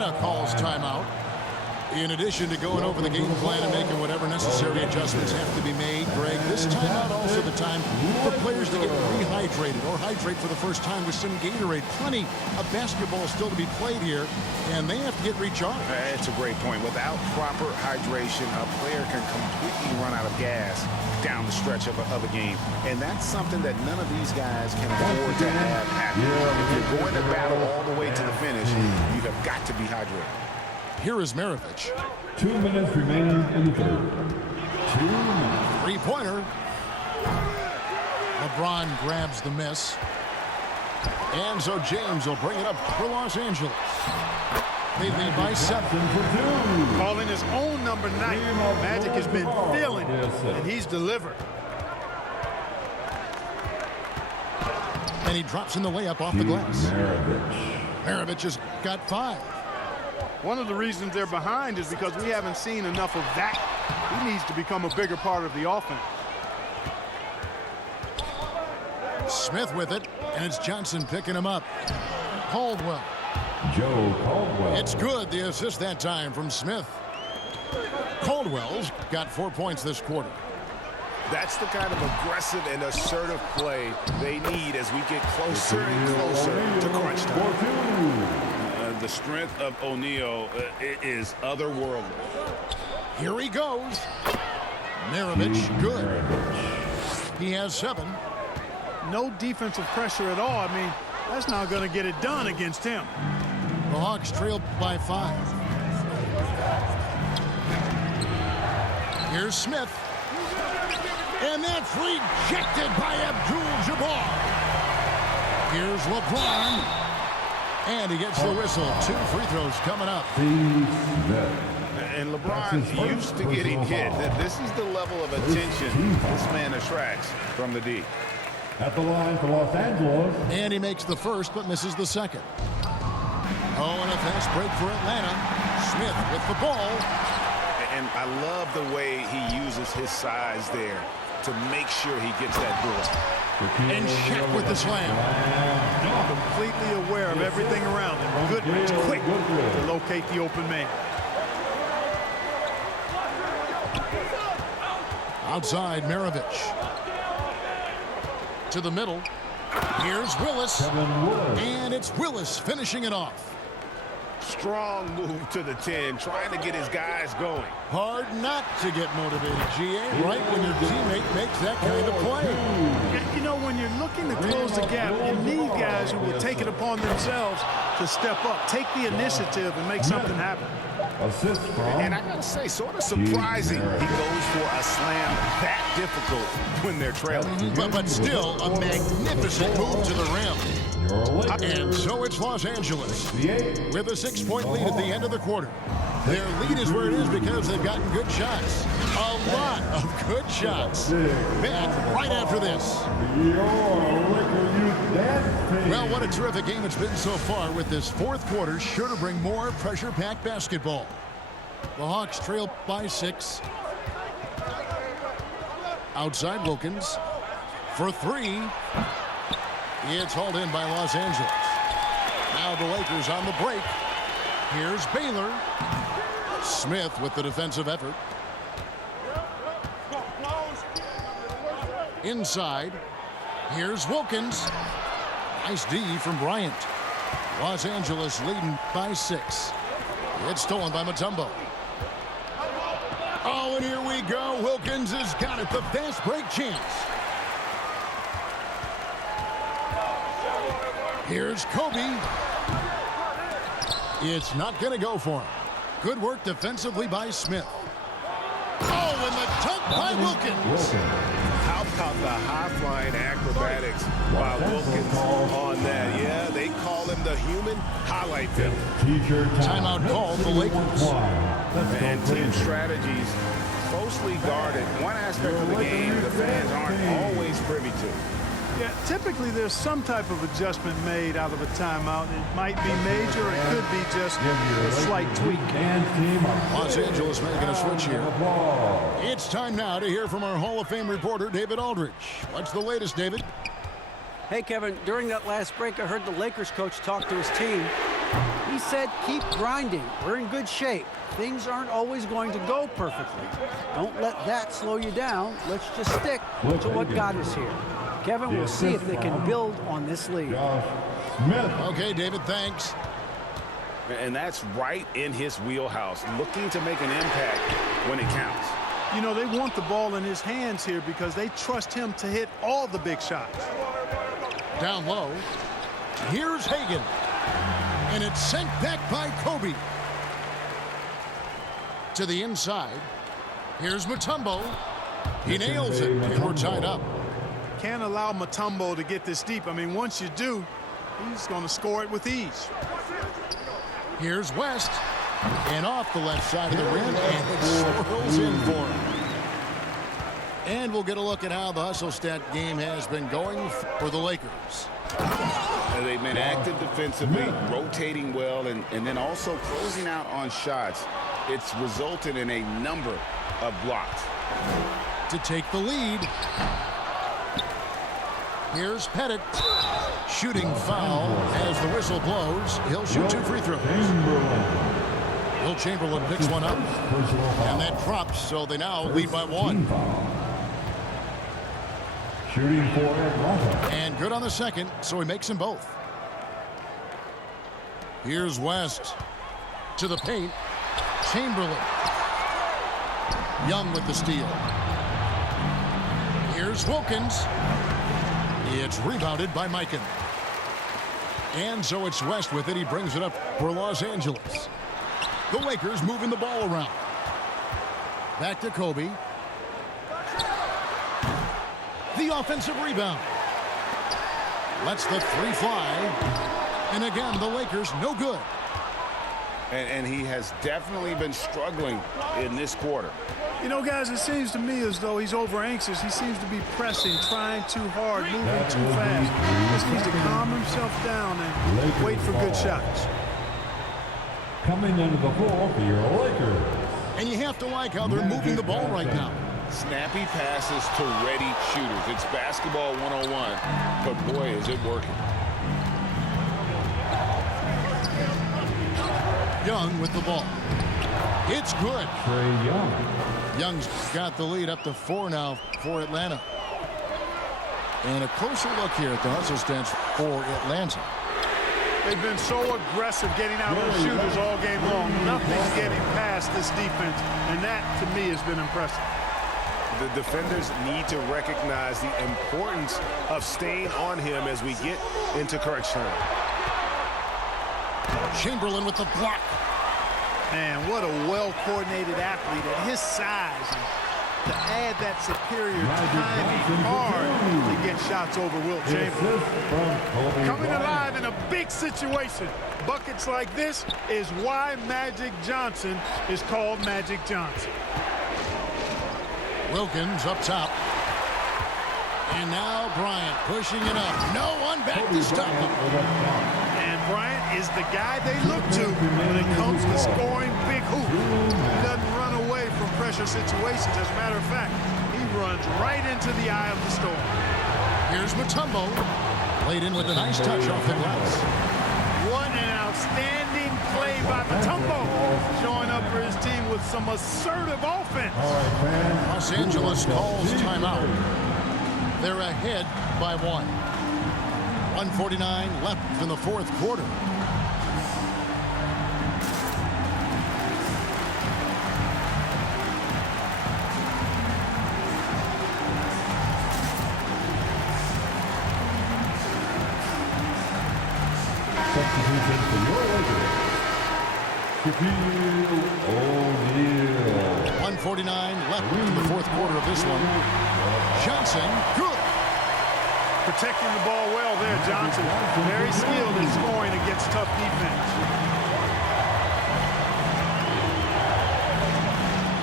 Calls timeout. In addition to going over the game plan and making whatever necessary adjustments have to be made, Greg, this timeout also the time for players to get rehydrated or hydrate for the first time with some Gatorade. Plenty of basketball still to be played here, and they have to get recharged. It's a great point. Without proper hydration, a player can completely run out of gas down the stretch of a game. And that's something that none of these guys can afford to have happen. If you're going to battle all the way to the finish, you have got to be hydrated. Here is Maravich. 2 minutes remaining in the third. 2 minutes. Three-pointer. LeBron grabs the miss. And so James will bring it up for Los Angeles. They lead by 7. Calling his own number 9. Magic has been feeling it, and he's delivered. And he drops in the layup off the glass. Maravich has got 5. One of the reasons they're behind is because we haven't seen enough of that. He needs to become a bigger part of the offense. Smith with it, and it's Johnson picking him up. Caldwell. Joe Caldwell. It's good, the assist that time from Smith. Caldwell's got 4 points this quarter. That's the kind of aggressive and assertive play they need as we get closer and closer to crunch time. The strength of O'Neal is otherworldly. Here he goes. Maravich, good. He has 7. No defensive pressure at all. I mean, that's not going to get it done against him. The Hawks trail by 5. Here's Smith. And that's rejected by Abdul-Jabbar. Here's LeBron. And he gets the whistle. 2 free throws coming up. And LeBron used to getting hit. This is the level of attention this man attracts from the D. At the line for Los Angeles. And he makes the first but misses the second. Oh, and a fast break for Atlanta. Smith with the ball. And I love the way he uses his size there to make sure he gets that ball. And Shaq with the slam. Completely aware of everything around him. Goodrich quick to locate the open man. Outside Maravich. To the middle. Here's Willis. And it's Willis finishing it off. Strong move to the 10, trying to get his guys going. Hard not to get motivated, GA, right when your teammate makes that kind of play. You know, when you're looking to close the gap, you need guys who will take it upon themselves to step up, take the initiative, and make something happen. Assist from. And I gotta say, sort of surprising he goes for a slam that difficult when they're trailing. But still, a magnificent move to the rim. And so it's Los Angeles with a 6-point lead at the end of the quarter. Their lead is where it is because they've gotten good shots. A lot of good shots. Back right after this. Well, what a terrific game it's been so far, with this fourth quarter sure to bring more pressure-packed basketball. The Hawks trail by 6. Outside Wilkins for 3. It's hauled in by Los Angeles. Now the Lakers on the break. Here's Baylor. Smith with the defensive effort. Inside. Here's Wilkins. Nice D from Bryant. Los Angeles leading by 6. It's stolen by Mutombo. Oh, and here we go. Wilkins has got it. The fast break chance. Here's Kobe. It's not going to go for him. Good work defensively by Smith. Oh, and the dunk by Wilkins. How about the high-flying acrobatics by Wilkins on that? Yeah, they call him the human highlight film. Timeout called the Lakers. And team strategies closely guarded. One aspect of the game the fans aren't always privy to. Yeah, typically there's some type of adjustment made out of a timeout. It might be major, it could be just a slight tweak. Los Angeles making a switch here. It's time now to hear from our Hall of Fame reporter, David Aldridge. What's the latest, David? Hey, Kevin, during that last break, I heard the Lakers coach talk to his team. He said, keep grinding. We're in good shape. Things aren't always going to go perfectly. Don't let that slow you down. Let's just stick to what got us here. Kevin, we'll see if they can build on this lead. Okay, David, thanks. And that's right in his wheelhouse, looking to make an impact when it counts. You know, they want the ball in his hands here because they trust him to hit all the big shots. Down low. Here's Hagan. And it's sent back by Kobe. To the inside. Here's Mutombo. He nails it, and we're tied up. Can't allow Mutombo to get this deep. I mean, once you do, he's going to score it with ease. Here's West. And off the left side of the rim, and it swirls in for him. And we'll get a look at how the hustle stat game has been going for the Lakers. They've been active defensively, rotating well, and then also closing out on shots. It's resulted in a number of blocks. To take the lead. Here's Pettit. Shooting foul as the whistle blows. He'll shoot 2 free throws. Will Chamberlain picks one up. And that drops, so they now lead by 1. Shooting for Atlanta. And good on the second, so he makes them both. Here's West. To the paint. Chamberlain. Young with the steal. Here's Wilkins. It's rebounded by Mikan. And so it's West with it. He brings it up for Los Angeles. The Lakers moving the ball around. Back to Kobe. The offensive rebound. Lets the 3 fly. And again, the Lakers no good. And he has definitely been struggling in this quarter. You know, guys, it seems to me as though he's over anxious. He seems to be pressing, trying too hard, moving too fast. Just needs to calm himself down and wait for good shots. Coming into the floor for your Lakers. And you have to like how they're moving the ball right now. Snappy passes to ready shooters. It's basketball 101, but boy, is it working. Young with the ball. It's good. Trae Young. Young's got the lead up to 4 now for Atlanta. And a closer look here at the hustle stats for Atlanta. They've been so aggressive getting out of the shooters all game long. Nothing's getting past this defense, and that, to me, has been impressive. The defenders need to recognize the importance of staying on him as we get into crunch time. Chamberlain with the block. Man, what a well-coordinated athlete at his size. And to add that superior timing, hard to get shots over Wilt Chamberlain. Coming alive in a big situation. Buckets like this is why Magic Johnson is called Magic Johnson. Wilkins up top. And now Bryant pushing it up. No one back to stop him. And Bryant is the guy they look to when it comes to scoring big hoops. He doesn't run away from pressure situations. As a matter of fact, he runs right into the eye of the storm. Here's Mutombo. Played in with a nice touch off the glass. What an outstanding play by Mutombo. Showing up for his team with some assertive offense. Los Angeles calls timeout. They're ahead by 1. 1:49 left in the 4th quarter. Substitution for your Lakers. Shaquille O'Neal. 1:49 left in the 4th quarter of this one. Johnson, good. Protecting the ball well there, Johnson. Very skilled in scoring against tough defense.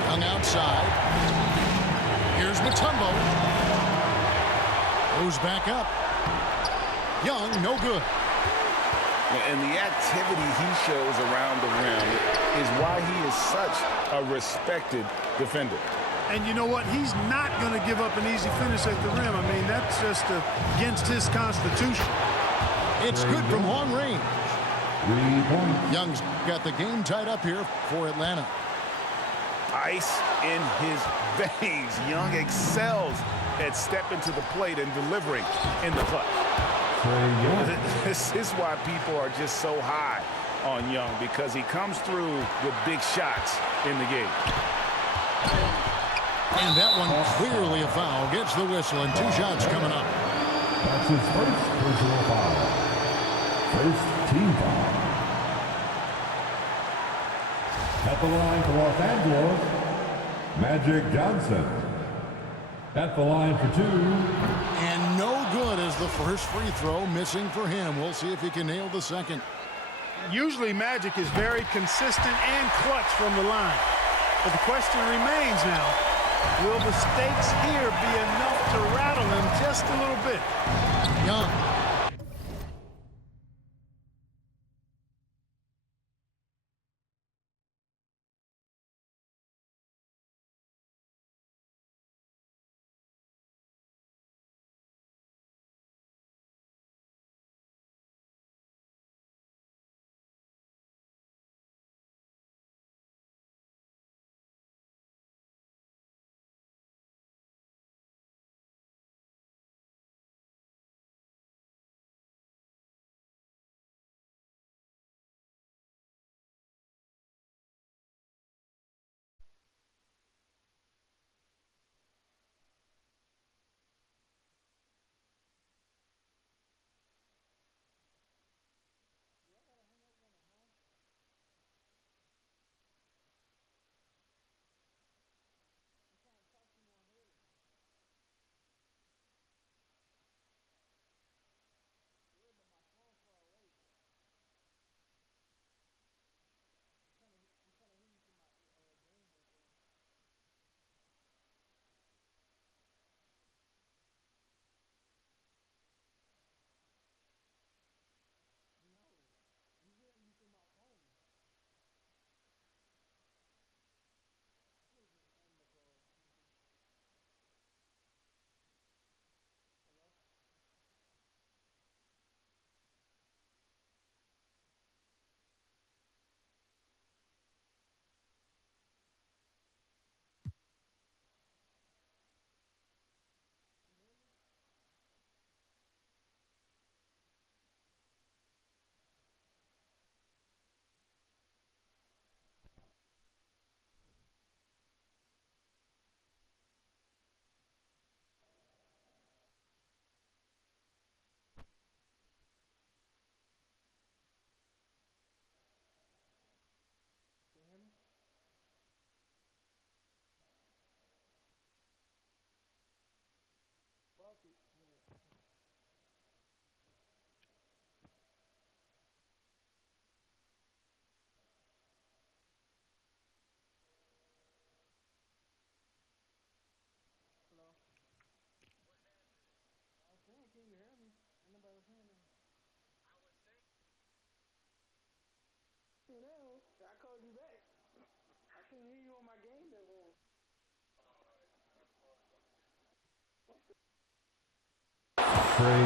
Young outside. Here's Mutombo. Goes back up. Young, no good. And the activity he shows around the rim is why he is such a respected defender. And you know what? He's not going to give up an easy finish at the rim. I mean, that's just against his constitution. It's good from long range. 3 points. Young's got the game tied up here for Atlanta. Ice in his veins. Young excels at stepping to the plate and delivering in the clutch. Trae Young. This is why people are just so high on Young, because he comes through with big shots in the game. And that one clearly a foul. Gets the whistle, and 2 shots coming up. That's his first personal foul. First team foul. At the line for Los Angeles, Magic Johnson. At the line for 2. And no good as the first free throw, missing for him. We'll see if he can nail the second. Usually Magic is very consistent and clutch from the line. But the question remains now, will the stakes here be enough to rattle him just a little bit? Young.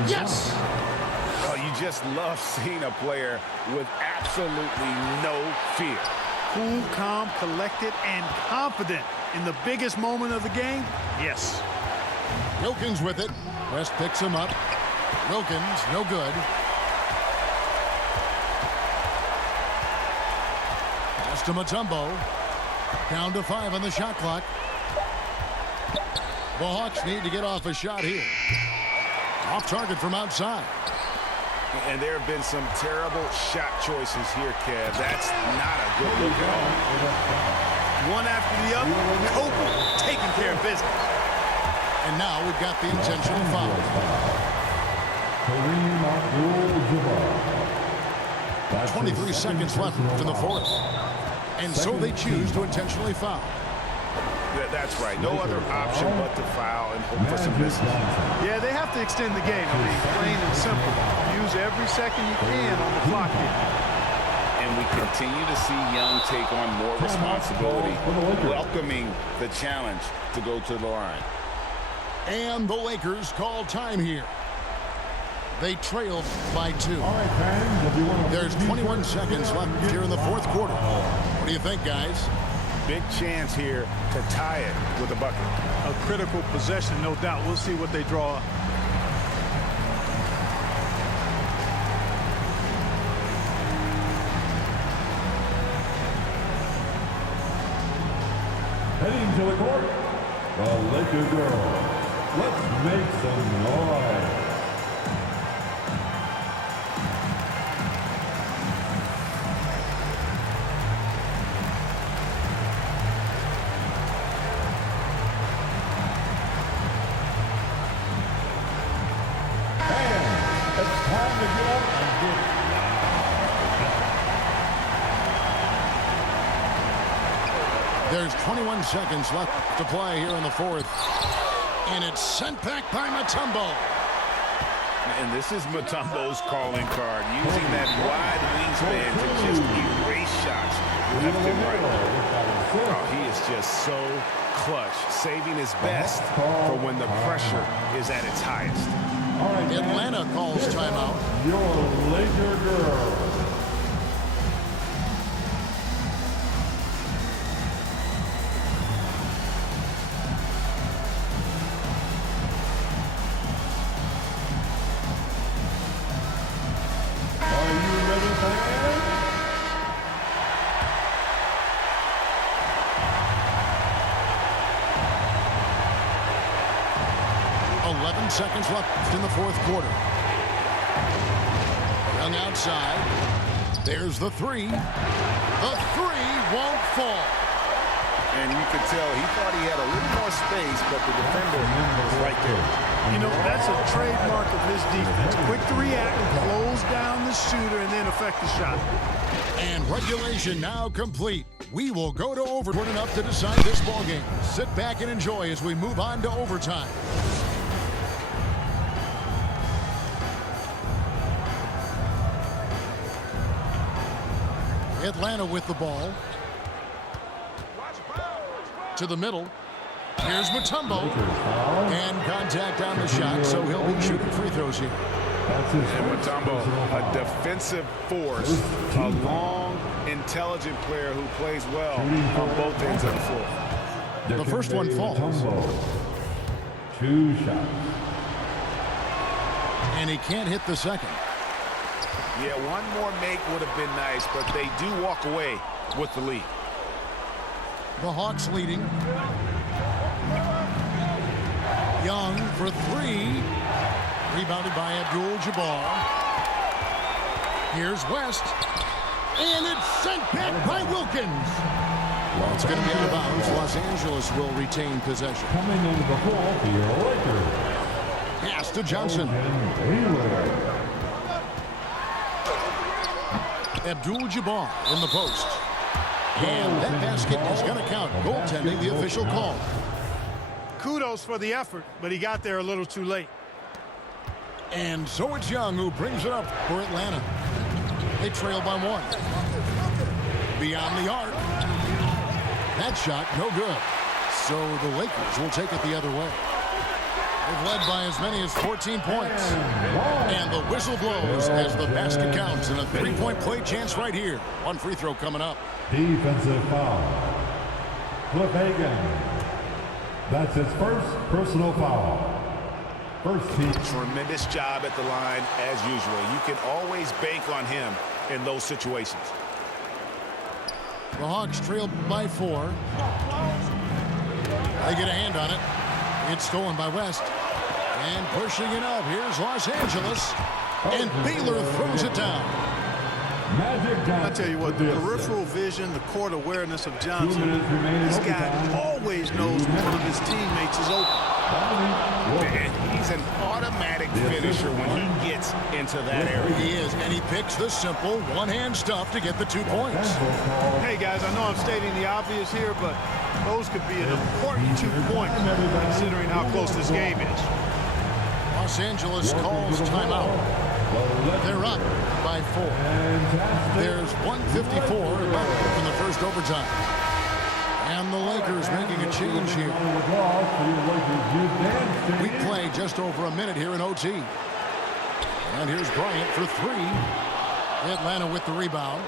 Yes! Oh, you just love seeing a player with absolutely no fear. Cool, calm, collected, and confident in the biggest moment of the game? Yes. Wilkins with it. West picks him up. Wilkins, no good. Pass to Mutombo. Down to 5 on the shot clock. The Hawks need to get off a shot here. Off target from outside. And there have been some terrible shot choices here, Kev. That's not a good look at all. One after the other, Kobe taking care of business. And now we've got the intentional foul. Kareem Abdul-Jabbar. 23 seconds left for the fourth. And so they choose to intentionally foul. That's right. No other option but to foul and hope for some misses. Yeah, they have to extend the game. I mean, plain and simple. Use every second you can on the clock here. And we continue to see Young take on more responsibility, welcoming the challenge to go to the line. And the Lakers call time here. They trail by 2. All right, fans, if you want to... There's 21 seconds left here in the fourth quarter. What do you think, guys? Big chance here to tie it with a bucket. A critical possession, no doubt. We'll see what they draw up. Heading to the court, the Laker girls. Let's make some noise. There's 21 seconds left to play here in the fourth. And it's sent back by Mutombo. And this is Mutombo's calling card, using that wide wingspan to just erase shots left and right. Oh, he is just so clutch, saving his best for when the pressure is at its highest. All right, Atlanta calls timeout. Your Laker girls. Are you ready, fans? Seconds left in the fourth quarter. Young outside. There's the three. The three won't fall. And you could tell he thought he had a little more space, but the defender was right there. You know, that's a trademark of his defense. Quick to react, close down the shooter, and then affect the shot. And regulation now complete. We will go to overtime enough to decide this ballgame. Sit back and enjoy as we move on to overtime. Atlanta with the ball. To the middle. Here's Mutombo. And contact on the shot, so he'll be shooting free throws here. And Mutombo, a defensive force, a long, intelligent player who plays well on both ends of the floor. The first one falls. 2 shots. And he can't hit the second. Yeah, one more make would have been nice, but they do walk away with the lead. The Hawks leading. Young for 3. Rebounded by Abdul-Jabbar. Here's West. And it's sent back by Wilkins. Well, it's going to be out of bounds. Los Angeles will retain possession. Coming into the ball for your Lakers. Pass to Johnson. Abdul-Jabbar in the post. And that basket is going to count. Goaltending, the official call. Kudos for the effort, but he got there a little too late. And so it's Young who brings it up for Atlanta. They trail by 1. Beyond the arc. That shot, no good. So the Lakers will take it the other way. They've led by as many as 14 points. And the whistle blows as the basket counts. And a 3-point play chance right here. One free throw coming up. Defensive foul. Cliff Hagan. That's his first personal foul. First team. Tremendous job at the line as usual. You can always bank on him in those situations. The Hawks trail by 4. They get a hand on it. It's stolen by West. And pushing it up. Here's Los Angeles. And Baylor throws it down. Magic Johnson. I tell you what, the peripheral vision, the court awareness of Johnson, this guy always knows when one of his teammates is open. And he's an automatic finisher when he gets into that area. He is, and he picks the simple one-hand stuff to get the 2 points. Hey, guys, I know I'm stating the obvious here, but those could be an important 2 points considering how close this game is. Los Angeles calls timeout. They're up by 4. There's 1:54 left in the first overtime. And the Lakers making a change here. We play just over a minute here in OT. And here's Bryant for three. Atlanta with the rebound.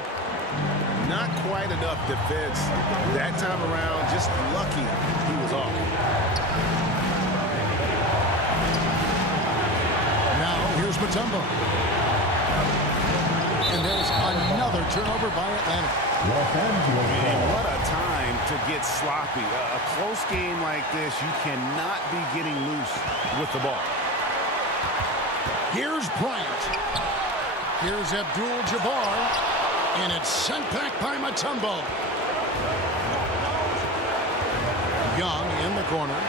Not quite enough defense that time around. Just lucky he was off. Now here's Mutombo. And there's another turnover by Atlanta. Los Angeles And ball. what a time to get sloppy. A close game like this, you cannot be getting loose with the ball. Here's Bryant. Here's Abdul-Jabbar. And it's sent back by Mutombo. Young in the corner.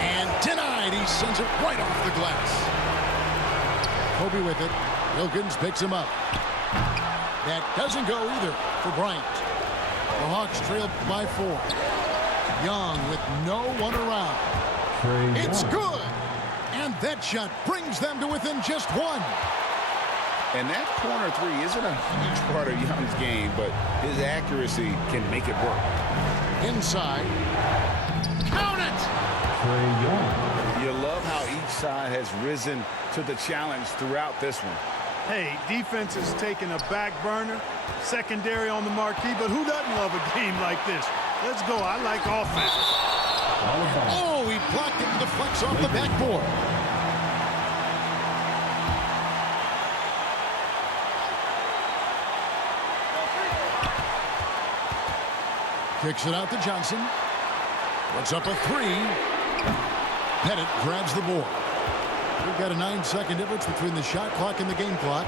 And denied. He sends it right off the glass. Kobe with it. Wilkins picks him up. That doesn't go either for Bryant. The Hawks trail by 4. Young with no one around. Trey It's Young. good. And that shot brings them to within just 1. And that corner three isn't a huge part of Young's game, but his accuracy can make it work. Inside. Count it! Trey Young. You love how each side has risen to the challenge throughout this one. Hey, defense is taking a back burner, secondary on the marquee, but who doesn't love a game like this? Let's go. I like offense. Oh, he blocked it and deflects off the backboard. Kicks it out to Johnson. Puts up a 3. Pettit grabs the board. We've got a 9-second difference between the shot clock and the game clock.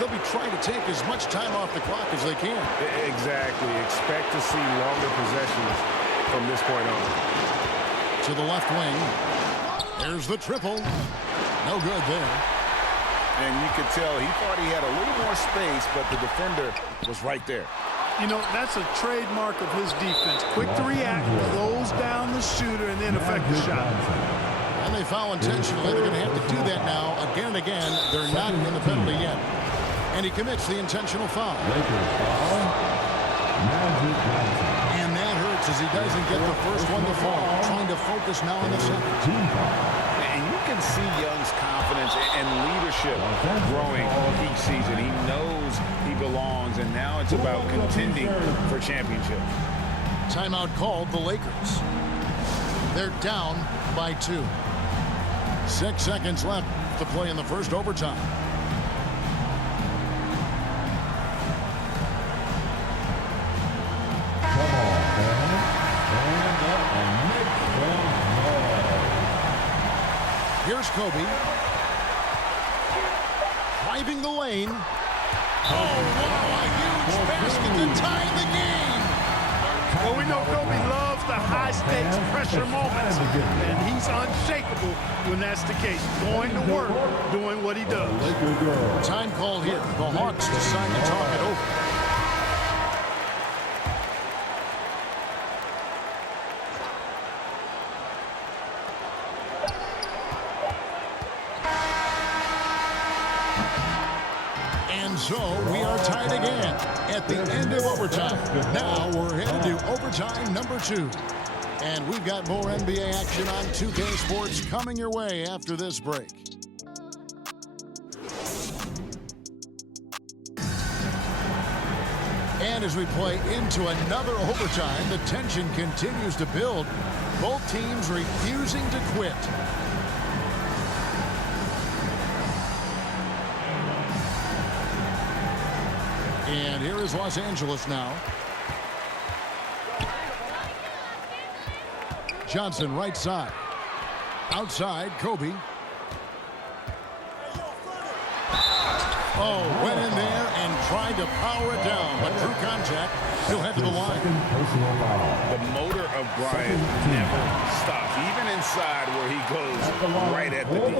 They'll be trying to take as much time off the clock as they can. Exactly. Expect to see longer possessions from this point on. To the left wing. There's the triple. No good there. And you could tell he thought he had a little more space, but the defender was right there. You know, that's a trademark of his defense. Quick to react, close down the shooter, and then affect the shot. And they foul intentionally. They're going to have to do that now again and again. They're not in the penalty yet. And he commits the intentional foul. Lakers foul. Magic Johnson. And that hurts as he doesn't get the first one to fall. Trying to focus now on the second. Team foul. And you can see Young's confidence and leadership growing each season. He knows he belongs, and now it's about contending for championship. Timeout called the Lakers. They're down by 2. 6 seconds left to play in the first overtime. Come on, fans. Stand up and make some noise. Here's Kobe. Driving the lane. Oh, wow, a huge basket to tie the game. Well, we know Kobe loves the high-stakes pressure moments, and he's unshakable when that's the case. Going to work, doing what he does. Lakers girls. Time call here. The Hawks decide to talk it over. And so we are tied again at the end of overtime. Now we're headed to overtime number 2. And we've got more NBA action on 2K Sports coming your way after this break. And as we play into another overtime, the tension continues to build. Both teams refusing to quit. And here is Los Angeles now. Johnson right side. Outside, Kobe. Oh, went in there and tried to power it down, but through contact, he'll head to the line. Second personal foul. The motor of Bryant never stops, even inside where he goes right at the deep.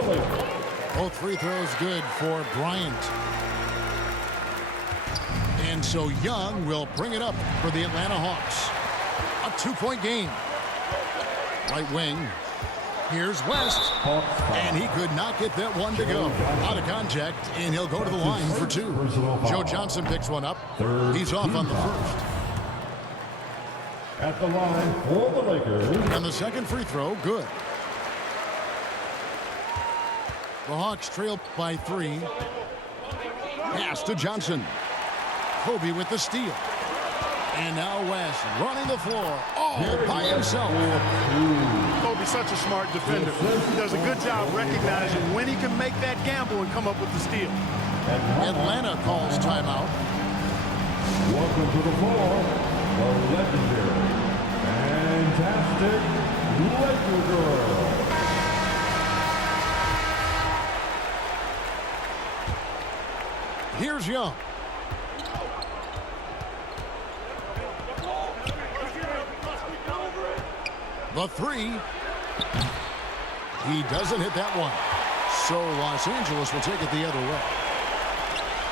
Both free throws good for Bryant. And so Young will bring it up for the Atlanta Hawks. A 2-point game. Right wing. Here's West. And he could not get that one to go. Out of contact, and he'll go to the line for 2. Joe Johnson picks one up. He's off on the first. At the line for the Lakers. And the second free throw, good. The Hawks trail by 3. Pass to Johnson. Kobe with the steal. And now West running the floor all by himself. Kobe's such a smart defender. He does a good job recognizing when he can make that gamble and come up with the steal. Atlanta calls timeout. Welcome to the floor, the legendary, fantastic Laker girl. Here's Young. The 3. He doesn't hit that one. So Los Angeles will take it the other way.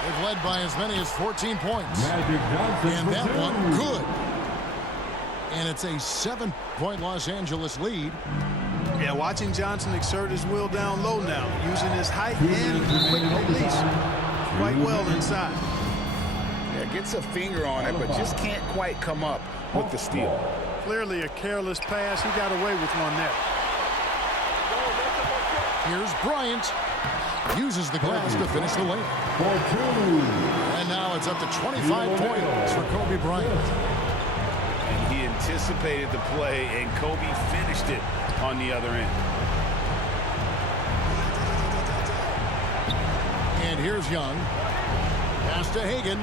They've led by as many as 14 points. Magic Johnson. And that for one, two. good. And it's a 7-point Los Angeles lead. Yeah, watching Johnson exert his will down low now, using his height and quick release quite well inside. Yeah, gets a finger on it, but just can't quite come up with the steal. Clearly a careless pass. He got away with one there. Here's Bryant. Uses the glass to finish the lane. For 2. And now it's up to 25 points for Kobe Bryant. And he anticipated the play, and Kobe finished it on the other end. And here's Young. Pass to Hagan.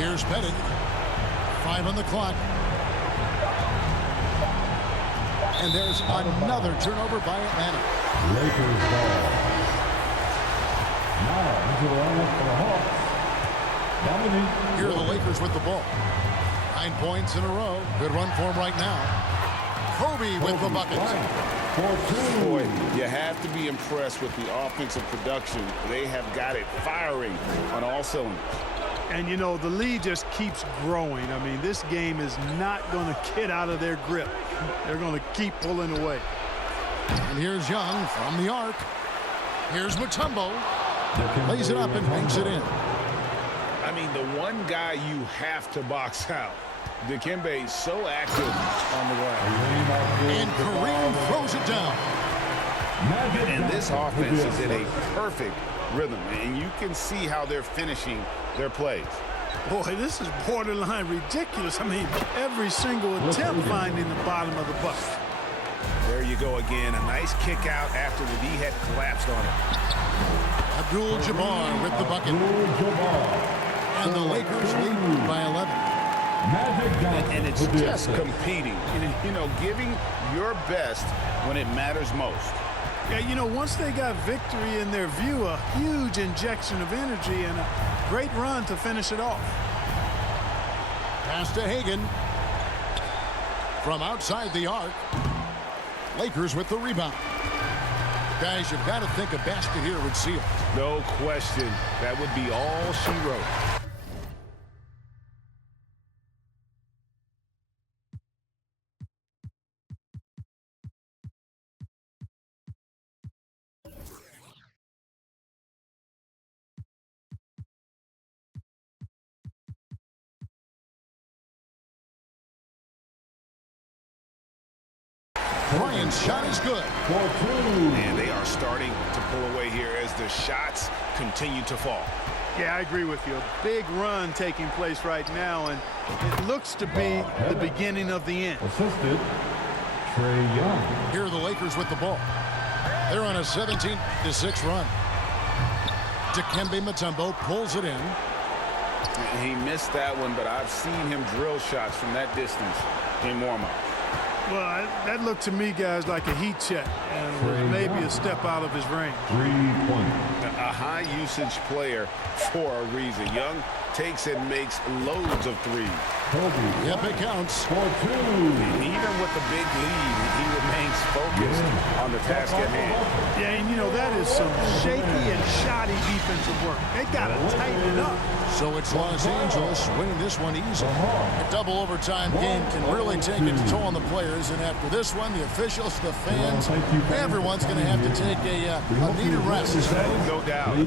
Here's Pettit. 5 on the clock. And there's another turnover by Atlanta. Lakers ball. Now into the lineup for the Hawks. Dominique. Here are the Lakers with the ball. 9 points in a row. Good run for him right now. Kobe with the bucket. For 2. Boy, you have to be impressed with the offensive production. They have got it firing on all cylinders. And, you know, the lead just keeps growing. I mean, this game is not going to get out of their grip. They're going to keep pulling away. And here's Young from the arc. Here's Mutombo. Lays it up and banks it in. I mean, the one guy you have to box out. Dikembe is so active on the ground. And Kareem throws it down. And this offense is in a perfect rhythm, and you can see how they're finishing their plays. Boy, this is borderline ridiculous. I mean, every single attempt finding the bottom of the bucket. There you go again. A nice kick out after the D had collapsed on it. Abdul-Jabbar with the bucket. And the Lakers lead by 11. Magic Johnson. And it's just competing. And, you know, giving your best when it matters most. Yeah, you know, once they got victory in their view, a huge injection of energy and a great run to finish it off. Pass to Hagan. From outside the arc. Lakers with the rebound. Guys, you've got to think a basket here would seal it. No question. That would be all she wrote. Bryant's shot is good. And they are starting to pull away here as the shots continue to fall. Yeah, I agree with you. A big run taking place right now, and it looks to be the beginning of the end. Assisted Trae Young. Here are the Lakers with the ball. They're on a 17-6 run. Dikembe Mutombo pulls it in. He missed that one, but I've seen him drill shots from that distance in warm-up. Well, that looked to me, guys, like a heat check, and was maybe a step out of his range. 3 points. A high-usage player for a reason. Young takes and makes loads of threes. Kobe. Yep, it counts. For 2. Even with the big lead, he remains focused on the task at hand. Yeah, and you know, that is some shaky and shoddy defensive work. They got to tighten it up. So it's Los Angeles winning this one easily. A double overtime game can really take a toll on the players, and after this one, the officials, the fans, everyone's going to have to take a needed rest. No doubt.